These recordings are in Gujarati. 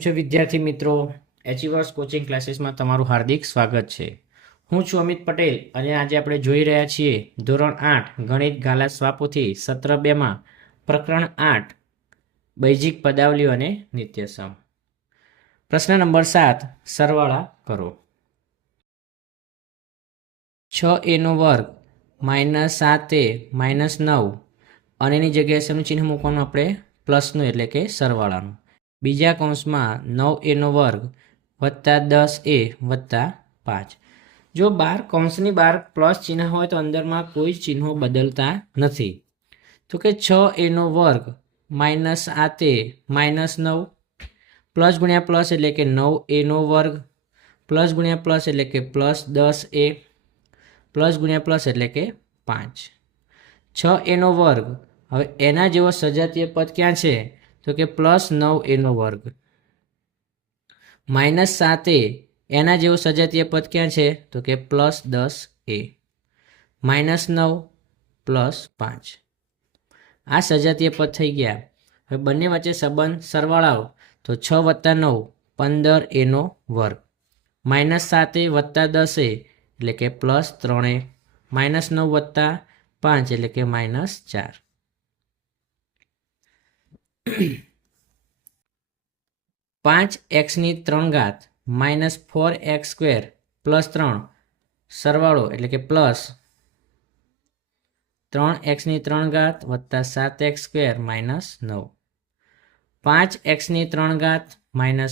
છે વિદ્યાર્થી મિત્રો, એચિવર્સ કોચિંગ ક્લાસીસમાં તમારું હાર્દિક સ્વાગત છે. હું છું અમિત પટેલ અને આજે આપણે જોઈ રહ્યા છીએ ધોરણ 8 ગણિત ગાલા સ્વાપોથી સત્ર 2માં પ્રકરણ 8 બૈજિક પદાવલીઓ અને નિત્યસમ. પ્રશ્ન નંબર 7, સરવાળા કરો. 6a² - 7a - 9 અને એની જગ્યાએ શેનું ચિહ્ન મૂકવાનું આપણે? પ્લસનું, એટલે કે સરવાળાનું. બીજા કૌંસમાં 9a² + 10a + 5. જો કૌંસની બહાર પ્લસ ચિહ્ન હોય તો અંદરમાં કોઈ ચિહ્નો બદલતા નથી. તો કે 6a² - 7a - 9 પ્લસ ગુણ્યા પ્લસ એટલે કે 9a² પ્લસ ગુણ્યા પ્લસ એટલે કે +10a પ્લસ ગુણ્યા પ્લસ એટલે કે 5. 6a². હવે એના જેવો સજાતીય પદ ક્યાં છે? તો કે +9a². -7a એના જેવો સજાતીય પદ ક્યાં છે? તો કે +10a. -9 +5 આ સજાતીય પદ થઈ ગયા. હવે બંને વચ્ચે સંબંધ સરવાળાઓ તો 6 + 9 15a². -7a + 10a એટલે કે +3a. -9 + 5 એટલે કે -4. 5x³ - 4x² + 3 સરવાળો એટલે કે plus 3x³ + 7x² - 9. 5x³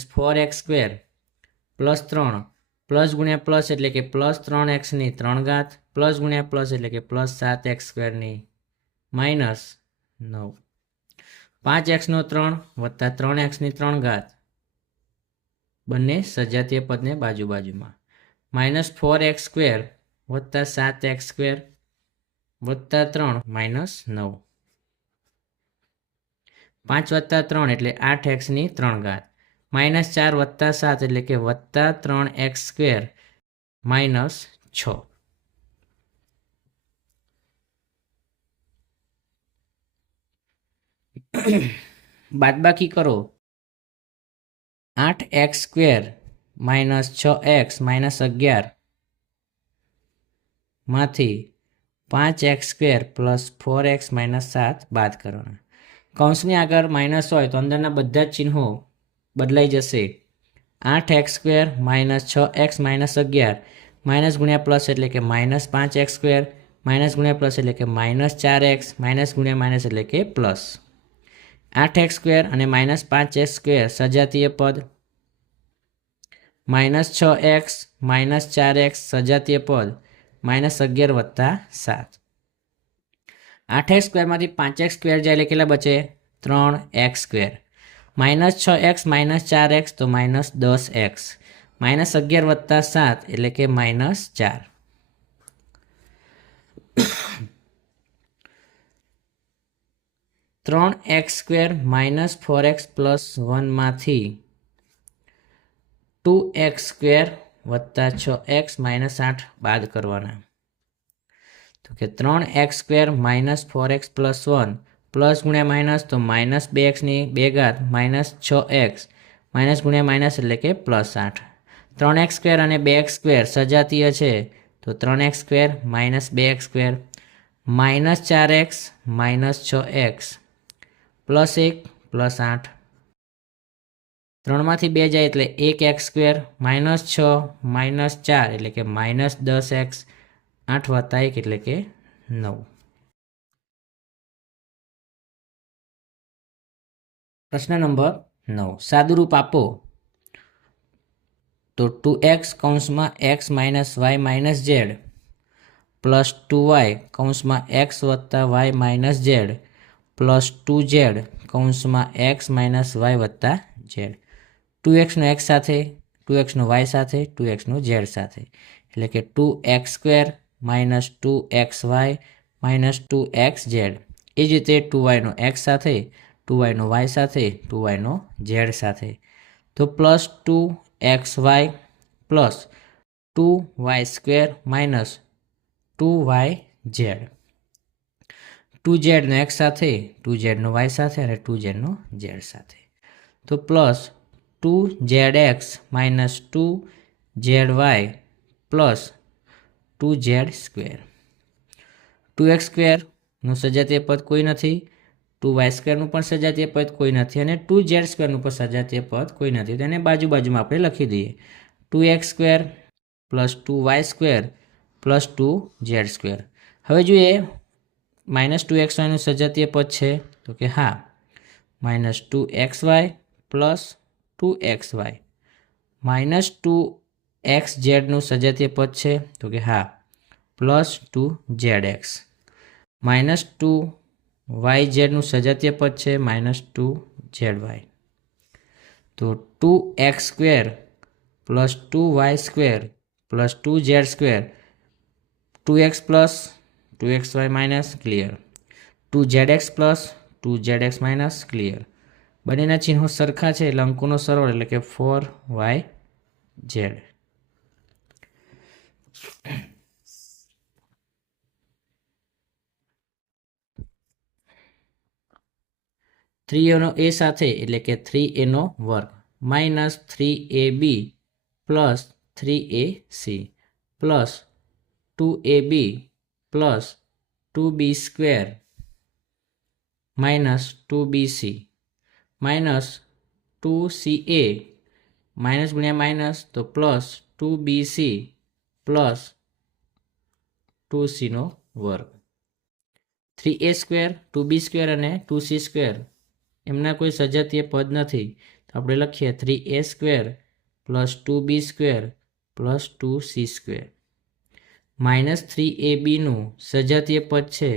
- 4x² + 3 plus ગુણ્યા પ્લસ એટલે કે +3x³ પ્લસ ગુણ્યા પ્લસ એટલે કે +7x² - 9. 5x³ + 3x³ બંને સજાતીય પદને બાજુ બાજુમાં. -4x² + 7x² + 3 - 9. 5 + 3 એટલે 8x³ - 4 + 7 એટલે કે +3x² - 6. બાદબાકી કરો. 8x² - 6x - 11 માંથી 5x² + 4x - 7 બાદ કરવાના. કૌંસની આગળ માઇનસ હોય તો અંદરના બધા જ ચિહ્નો બદલાઈ જશે. 8x² - 6x - 11 માઇનસ ગુણ્યા પ્લસ એટલે કે -5x², માઇનસ ગુણ્યા પ્લસ એટલે કે -4x, માઇનસ ગુણ્યા માઇનસ એટલે કે પ્લસ. 8x² અને -5x² સજાતીય પદ. -6x -4x સજાતીય પદ. -11 + 7. 8x² માંથી 5x² જાય એટલે કેટલા બચે? 3x². -6x -4x તો -10x. -11 + 7 એટલે કે -4. 3x² - 4x + 1 માંથી 2x² + 6x - 8 બાદ કરવાના. તો કે 3x² - 4x + 1 પ્લસ ગુણ્યા માઇનસ તો -2x² - 6x માઇનસ ગુણ્યા માઇનસ એટલે કે +8. 3x² અને 2x² સજાતીય છે તો 3x² - 2x² -4x -6x +1 +8. 3 માંથી 2 જાય એટલે 1x² -6 -4 એટલે કે -10x 8 + 1 એટલે કે 9. પ્રશ્ન નંબર 9, સાદુરૂપ આપો. તો 2x (x - y - z + 2y (x + y - z) + 2z (x - y - z). 2x નો x સાથે, 2x નો y સાથે, 2x નો z સાથે એટલે કે 2x² - 2xy - 2xz. એ જ રીતે 2y નો x સાથે, 2y નો y સાથે, 2y નો z સાથે તો +2xy + 2y² - 2yz. 2z નો x સાથે, 2z નો y સાથે અને 2z નો z સાથે તો 2zx minus 2zy plus 2z square. 2x સ્ક્વેરનું સજાતીય પદ કોઈ નથી, 2y સ્ક્વેરનું પણ સજાતીય પદ કોઈ નથી અને 2z સ્ક્વેરનું પણ સજાતીય પદ કોઈ નથી. તેને બાજુમાં આપણે લખી દઈએ. 2x square plus 2y square plus 2z square. હવે જોઈએ માઇનસ 2xyનું સજાતીય પદ છે તો કે હા, minus 2xy plus 2xy. Minus 2xzનું સજાતીય પદ છે તો કે હા, પ્લસ 2zx. માઇનસ 2yzનું સજાતીય પદ છે માઇનસ 2zy. તો 2x square plus 2y square plus 2z square, 2x plus 2xy minus clear, 2zx plus 2zx minus clear. બંનેના ચિહ્નો સરખા છે એટલે અંકોનો સરવાળો એટલે કે 4yz. થ્રી એનો એ સાથે એટલે કે 3a વર્ગ minus 3ab plus 3ac plus 2ab plus 2b square minus 2bc minus 2ca minus ગુણ્યા માઇનસ તો પ્લસ 2bc પ્લસ 2c વર્ગ. 3a સ્ક્વેર, 2b સ્ક્વેર અને 2c સ્ક્વેર એમના કોઈ સજાતીય પદ નથી તો આપણે લખીએ 3a square plus 2b square plus 2c square. Minus 3abનું સજાતીય પદ છે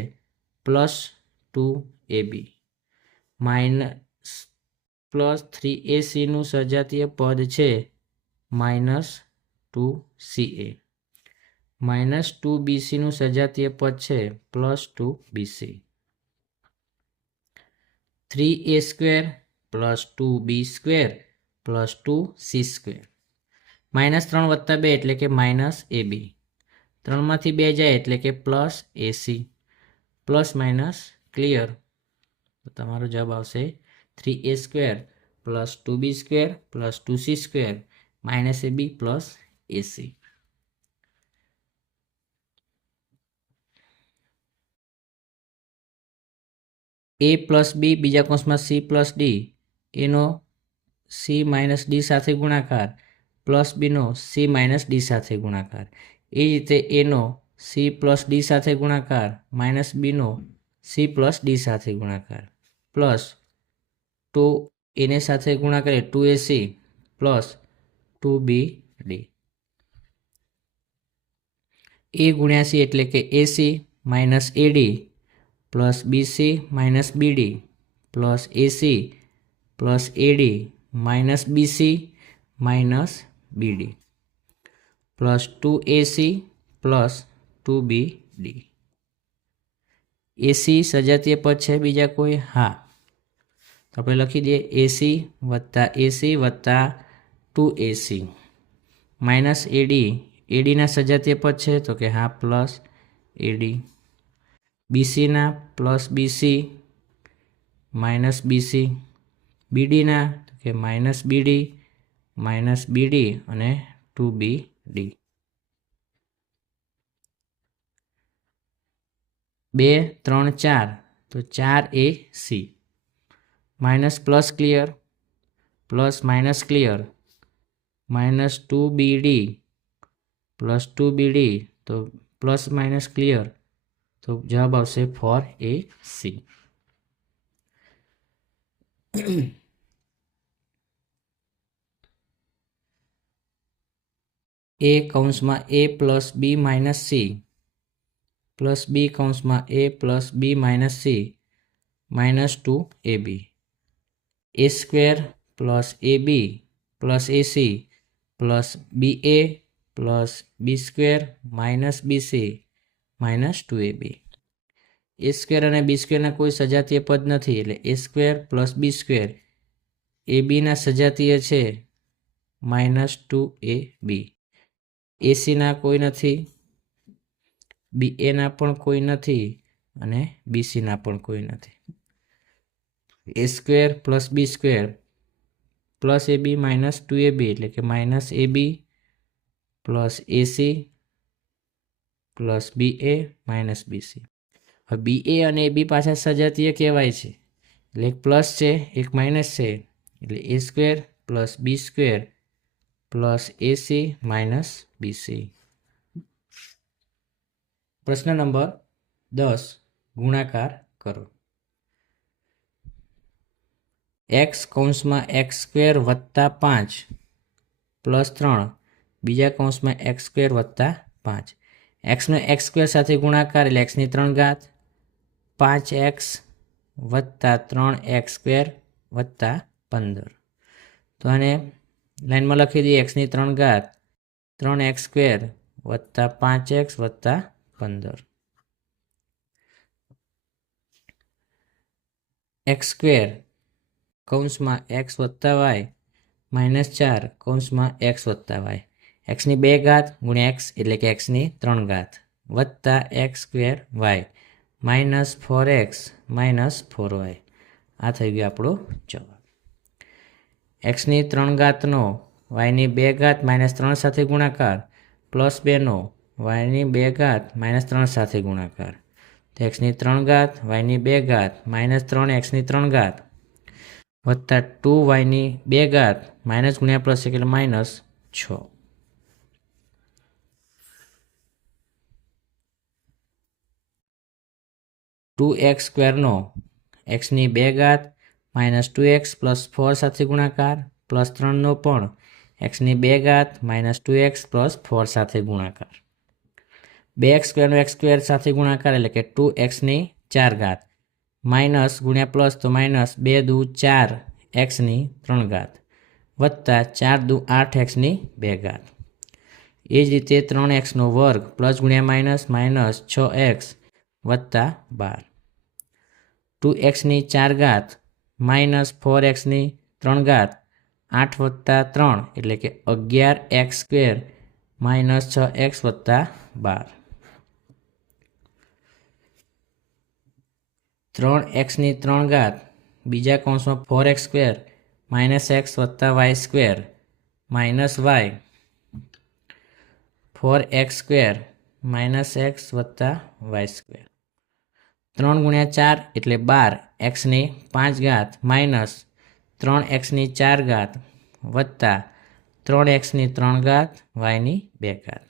પ્લસ 2ab માઇનસ પ્લસ 3acનું સજાતીય પદ છે માઇનસ 2ca માઇનસ 2bcનું સજાતીય પદ છે plus 2bc. 3a square plus 2b square plus 2c square. Minus 3 વત્તા 2 એટલે કે માઇનસ ab. 3માંથી 2 જાય એટલે કે plus ac. Plus minus clear. તો તમારો જવાબ આવશે 3a square plus 2b square plus 2c square minus ab plus ac. a plus B બીજા કૌંસમાં c પ્લસ ડી એનો c માઇનસ ડી સાથે ગુણાકાર પ્લસ બીનો c માઇનસ ડી સાથે ગુણાકાર. એ જ રીતે એનો c પ્લસ ડી સાથે ગુણાકાર માઇનસ બીનો c પ્લસ ડી સાથે ગુણાકાર પ્લસ 2 એને સાથે ગુણાકાર 2ac પ્લસ 2bd. a ગુણ્યા c એટલે કે ac minus AD plus BC minus BD plus AC plus AD minus BC minus BD plus 2ac plus 2bd. AC સજાતીય પદ છે બીજા કોઈ? હા, તો આપણે લખી દઈએ એસી વત્તા 2ac માઇનસ એડી. એડીના સજાતીય પદ છે તો કે હા, પ્લસ એડી. બીસીના પ્લસ બીસી માઇનસ બીસી. બીડીના તો કે માઇનસ બીડી અને 2bd. 2 3 4 તો 4ac minus plus clear plus minus clear minus 2bd plus 2bd તો પ્લસ માઇનસ ક્લિયર તો જવાબ આવશે 4ac. a કૌંસમાં a plus B minus C plus B કૌંસમાં a plus B minus C minus 2ab. a square plus ab plus AC plus ba plus B square minus BC minus 2ab. A square અને બી સ્ક્વેરના કોઈ સજાતીય પદ નથી એટલે A square plus B square. A બીના સજાતીય છે માઇનસ 2ab. એસીના કોઈ નથી, બી એના પણ કોઈ નથી અને બીસીના પણ કોઈ નથી. A square plus B square plus AB minus 2AB એટલે કે minus AB plus AC plus BA minus BC. હવે BA અને AB પાછા સજાતીય કહેવાય છે એટલે એક પ્લસ છે એક માઇનસ છે એટલે A square plus B square plus AC minus BC. પ્રશ્ન નંબર 10 ગુણાકાર કરો. x કૌંસમાં x સ્ક્વેર વત્તા 5 પ્લસ 3 બીજા કૌંસમાં x સ્ક્વેર વત્તા 5. xનો x સ્ક્વેર સાથે ગુણાકાર એટલે x ની 3 ઘાત 5x વત્તા 3x સ્ક્વેર વત્તા 15. તો આને લાઈનમાં લખી દઈએ x ની 3 ઘાત 3x સ્ક્વેર વત્તા 5x વત્તા 15. x સ્ક્વેર કૌંસમાં x વત્તા y માઇનસ 4 કૌંસમાં x વત્તા y. x ની 2 ઘાત ગુણ્યા x એટલે કે x ની 3 ઘાત વત્તા x square y minus 4x minus 4y. આ થઈ ગયો આપણો જવાબ. x ની 3 ઘાતનો y ની 2 ઘાત માઇનસ 3 સાથે ગુણાકાર પ્લસ 2નો y ની 2 ઘાત માઇનસ 3 સાથે ગુણાકાર. તો x ની 3 ઘાત y ની 2 ઘાત માઇનસ 3x ની 3 ઘાત વત્તા 2y ની 2 ઘાત માઇનસ ગુણ્યા પ્લસ એટલે માઇનસ 6. ટુ એક્સ સ્ક્વેરનો x ની 2 ઘાત માઇનસ 2x પ્લસ 4 સાથે ગુણાકાર પ્લસ 3નો પણ x ની 2 ઘાત માઇનસ 2x પ્લસ 4 સાથે ગુણાકાર. 2x સ્ક્વેરનો x સ્ક્વેર સાથે ગુણાકાર એટલે કે 2x ની 4 ઘાત માઇનસ ગુણ્યા પ્લસ તો માઇનસ 2 દુ 4 x ની 3 ઘાત વત્તા 4 દુ 8x ની 2 ઘાત. એ જ રીતે 3x નો વર્ગ પ્લસ ગુણ્યા માઇનસ માઇનસ 6x વત્તા 12. 2x ની 4 ઘાત માઇનસ 4x ની 3 ઘાત 8 વત્તા 3 એટલે કે 11x સ્ક્વેર માઇનસ 6x વત્તા 12. 3x ની 3 ઘાત બીજા કૌંસમાં 4x સ્ક્વેર માઇનસ x વત્તા y square minus y 4x square minus x વત્તા y સ્ક્વેર. 3 ગુણ્યા 4 એટલે 12 x ની 5 ઘાત માઇનસ 3x ની 4 ઘાત વત્તા 3x ની 3 ઘાત y ની 2 ઘાત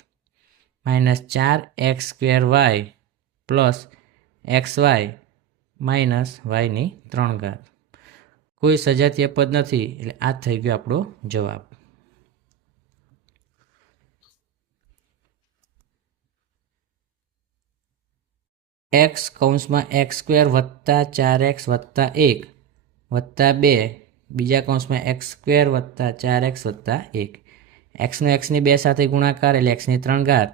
minus 4x square y plus xy minus y ની 3 ઘાત. કોઈ સજાતીય પદ નથી એટલે આ થઈ ગયો આપણો જવાબ. x કૌંસમાં x સ્ક્વેર વત્તા 4x વત્તા 1 વત્તા 2 બીજા કૌંસમાં x સ્ક્વેર વત્તા 4x વત્તા 1. xનો x ની 2 સાથે ગુણાકાર એટલે x ની 3 ઘાત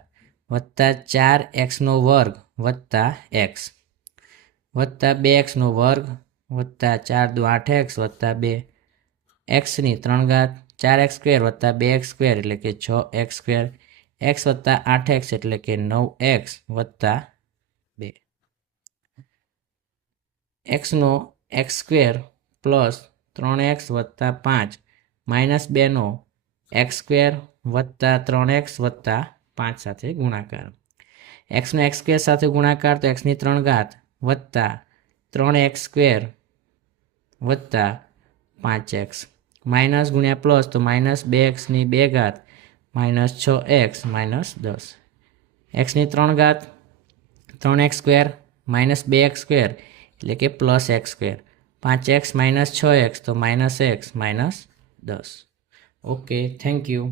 વત્તા 4x નો વર્ગ વત્તા x વત્તા 2x નો વર્ગ વત્તા 4 દુ 8x વત્તા 2 x ની 3 ઘાત 4x સ્ક્વેર વત્તા 2x સ્ક્વેર એટલે કે 6x સ્ક્વેર x વત્તા 8x એટલે કે 9x વત્તા 2. x નો x સ્ક્વેર પ્લસ 3x વત્તા 5 માઇનસ 2નો x સ્ક્વેર વત્તા 3x વત્તા 5 સાથે ગુણાકાર. xનો x સ્ક્વેર સાથે ગુણાકાર તો x ની 3 ઘાત વત્તા 3x સ્ક્વેર વત્તા 5x માઇનસ ગુણ્યા પ્લસ તો માઇનસ 2x ની 2 ઘાત માઇનસ 6x માઇનસ 10. x ની 3 ઘાત 3x square minus 2x square એટલે કે plus x square 5x minus 6x તો minus x minus 10. Okay, thank you.